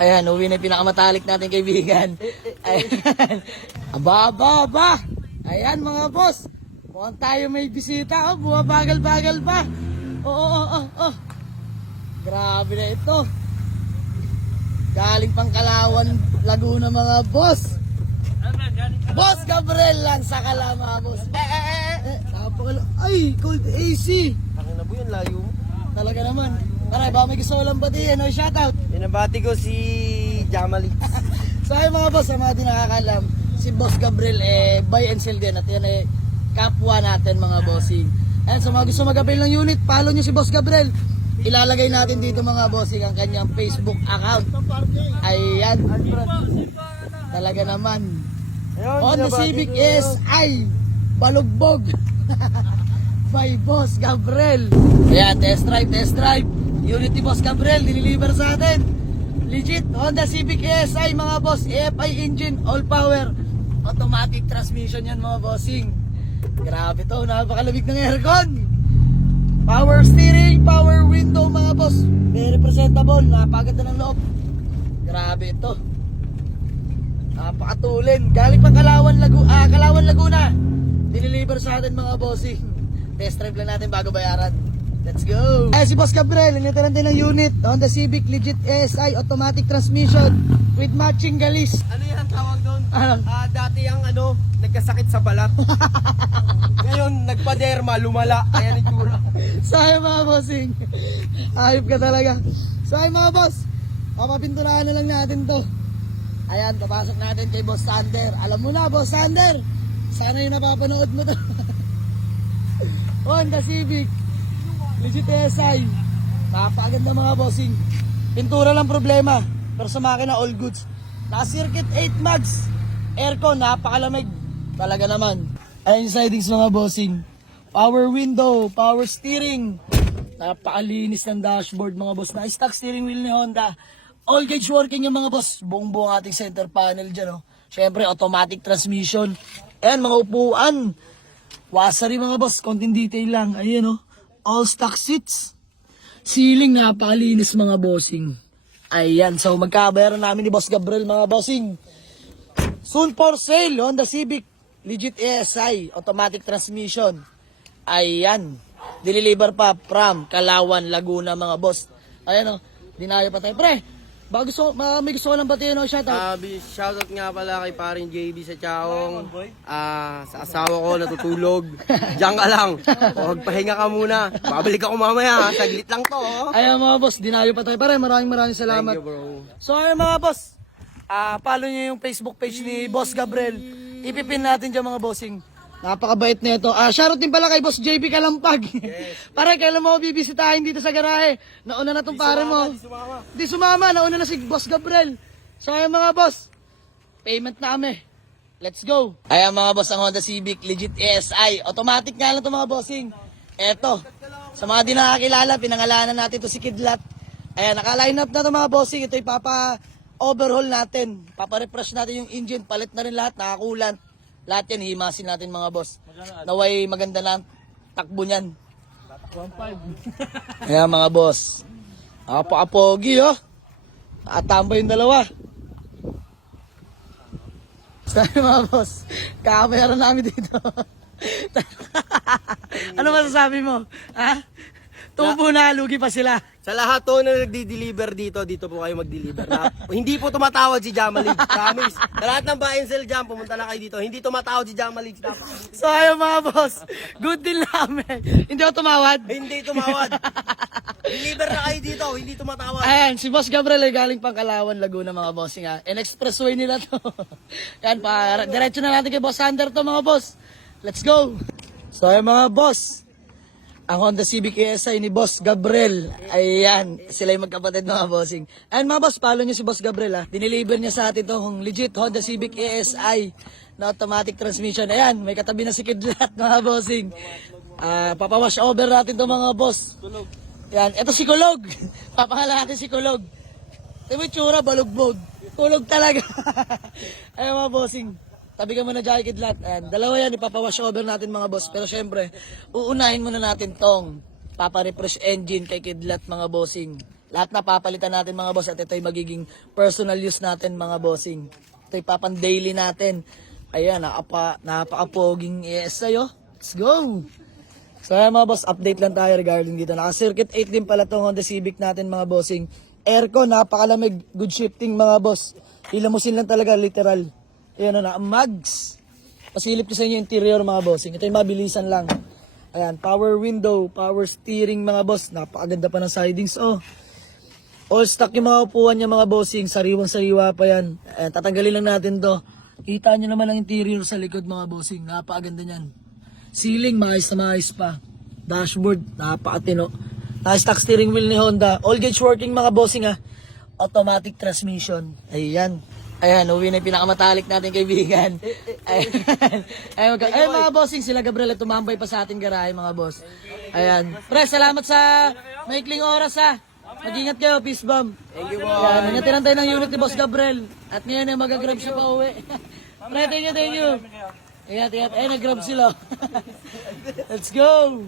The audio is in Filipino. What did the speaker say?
Ayan, uwi na yung pinakamatalik natin kaibigan. Ayan. Aba. Ayan mga boss. Mukhang tayo may bisita. Oh, bumabagal-bagal pa. Oh. Grabe na ito. Galing pang Kalawan, Laguna mga boss. Boss Gabriel lang sa Kala mga boss. Ay, cold AC. Akin na po yan, layo mo. Talaga naman. Maray, baka may gusto ko lang batiin. No, shoutout. Binabati ko si Jamali. So ay mga boss, sa mga di nakakalam, si Boss Gabriel buy and sell din. At yan kapwa natin mga bossing. And sa mga gusto mag-avail ng unit, follow nyo si Boss Gabriel. Ilalagay natin dito mga bossing ang kanyang Facebook account. Ayan. Talaga naman. Honda Civic SI Balugbog by Boss Gabriel. Ayan, test drive. Unity Boss Gabriel, deliver sa atin. Legit, Honda Civic SI mga boss. AFI engine, all power. Automatic transmission yan mga bossing. Grabe to, napakalamig ng aircon. Power steering, power window mga boss. Very presentable, napakaganda ng loob. Grabe ito. Napakatulin. Galing pang Kalawan, Laguna. Deliver sa atin mga bossing. Test drive lang natin bago bayaran. Let's go! Ay, si Boss Gabriel, inito natin ng unit. Honda Civic Legit ASI Automatic Transmission with matching galis. Ano yan tawag doon? Ano? Dati ang nagkasakit sa balat. Ngayon, nagpa-derma, lumala. Ayan ang tura. Sayang mga bossing. Ayop ka talaga. Sayang mga boss. Papapinturahan na lang natin to. Ayan, papasok natin kay Boss Sander. Alam mo na, Boss Sander. Sana yung napapanood mo to. Honda Civic Legit SI. Napakaganda mga bossing. Pintura lang problema, pero sa makina all goods. Naka-circuit 8 mags. Aircon, napakalamig. Talaga naman. Ayan yung sidings mga bossing. Power window, power steering. Napakalinis ng dashboard mga boss. Na stock steering wheel ni Honda. All gauge working yung mga boss. Buong-buong ating center panel dyan. Oh. Siyempre, automatic transmission. Ayan, mga upuan. Wasari mga boss. Konting detail lang. Ayan oh. All stock seats. Ceiling, napakalinis mga bossing. Ayan, so magkabayaran namin ni Boss Gabriel mga bossing. Soon for sale, Honda Civic Legit ASI Automatic Transmission. Ayan, deliver pa from Kalawan, Laguna mga boss. Ayan o, dinayo pa tayo. Pre, may gusto ko lang batiin o shoutout. Shoutout nga pala kay paring JB sa Chaong. Sa asawa ko natutulog. Diyan ka lang. Magpahinga ka muna. Babalik ako mamaya. Saglit lang to. Ayan mga boss, dinayo pa tayo. Pare, maraming salamat. Thank you, bro. So ayan mga boss, follow nyo yung Facebook page ni Boss Gabriel. Ipipin natin dyan mga bossing. Napakabait na ito. Shoutout din pala kay Boss JB Kalampag. Yes. Pare, kailan mo bibisitahin dito sa garahe? Nauna na tong pare mo. Di sumama. Nauna na si Boss Gabriel. So ayan mga boss, payment na kami. Let's go. Ayan mga boss, ang Honda Civic Legit ASI. Automatic nga lang ito mga bossing. Eto, sa mga di nakakilala, pinangalanan natin ito si Kidlat. Ayan, naka-line up na ito mga bossing. Ito ipapa-overhaul natin. Papa-refresh natin yung engine. Palit na rin lahat, nakakulant. Lahat yan, himasin natin mga boss. Naway maganda lang takbo niyan. 1.5. Ayan mga boss. Napaka-pogi oh. Nakatambay yung dalawa. Sabi mga boss, kakabayaran namin dito. Ano masasabi mo? Ha? Tubo na, lugi pa sila. Sa lahat to na nagdi-deliver dito po kayo mag-deliver. Hindi po tumatawad si Jamalig. Promise. Sa lahat ng buy and sell dyan, pumunta na kayo dito. Hindi tumatawad si Jamalig. So ayun mga boss, good deal namin. Hindi ako tumawad? Hindi tumawad. Deliver na kayo dito, hindi tumatawad. Ayan, si Boss Gabriel ay galing pang Kalawan, Laguna mga bossing ha. And expressway nila to. Yan, diretso na natin kay Boss Sander to mga boss. Let's go. So ayun mga boss, ang Honda Civic ASI ni Boss Gabriel. Ayan, sila yung magkapatid mga bossing. Ayan mga boss, follow nyo si Boss Gabriel ha. Dineliver niya sa atin itong legit Honda Civic ASI na automatic transmission. Ayan, may katabi na si Kidlat mga bossing. Papawash over natin to mga boss. Yan, ito si Kulog. Papangalan natin si Kulog. Ito yung tsura, balugbog. Kulog talaga. Ayan mga bossing. Tabi ka muna dyan, Kidlat. Ayan, dalawa yan, ipapawash over natin mga boss. Pero syempre, uunahin muna natin tong papa-refresh engine kay Kidlat mga bossing. Lahat na papalitan natin mga boss at ito ay magiging personal use natin mga bossing. Ito ay papan-daily natin. Ayan, napaka-poging ES sa'yo. Let's go! So ayan mga boss, update lang tayo regarding dito. Naka-circuit 8 din pala itong Honda Civic natin mga bossing. Aircon, napakalamig. Good shifting mga boss. Ilamusin lang talaga, literal. Ayan na, mags. Pasilip ko sa inyo interior mga bossing. Ito yung mabilisan lang. Ayan, power window, power steering mga boss. Napakaganda pa ng sidings. Oh, all stock yung mga upuan niya mga bossing. Sariwang-sariwa pa yan. Ayan, tatanggalin lang natin to. Kita nyo naman ang interior sa likod mga bossing. Napakaganda niyan. Ceiling, maayos na maayos pa. Dashboard, napakatino. Naka-stock steering wheel ni Honda. All gauge working mga bossing ha. Automatic transmission. Ayan. Ayan, uwi na yung pinakamatalik natin kaibigan. Ayan. Ayan mga bossing, sila Gabriel at tumambay pa sa ating garahe mga boss. Ayan. Pre, salamat sa maikling oras ha. Mag-ingat kayo, peace bomb. Thank you, boy. Ayan, nangatiran tayo ng unit ni Boss Gabriel. At ngayon ay mag-grab siya pa uwi. Pre, thank you. Ingat. Ayan, nag-grab sila. Let's go!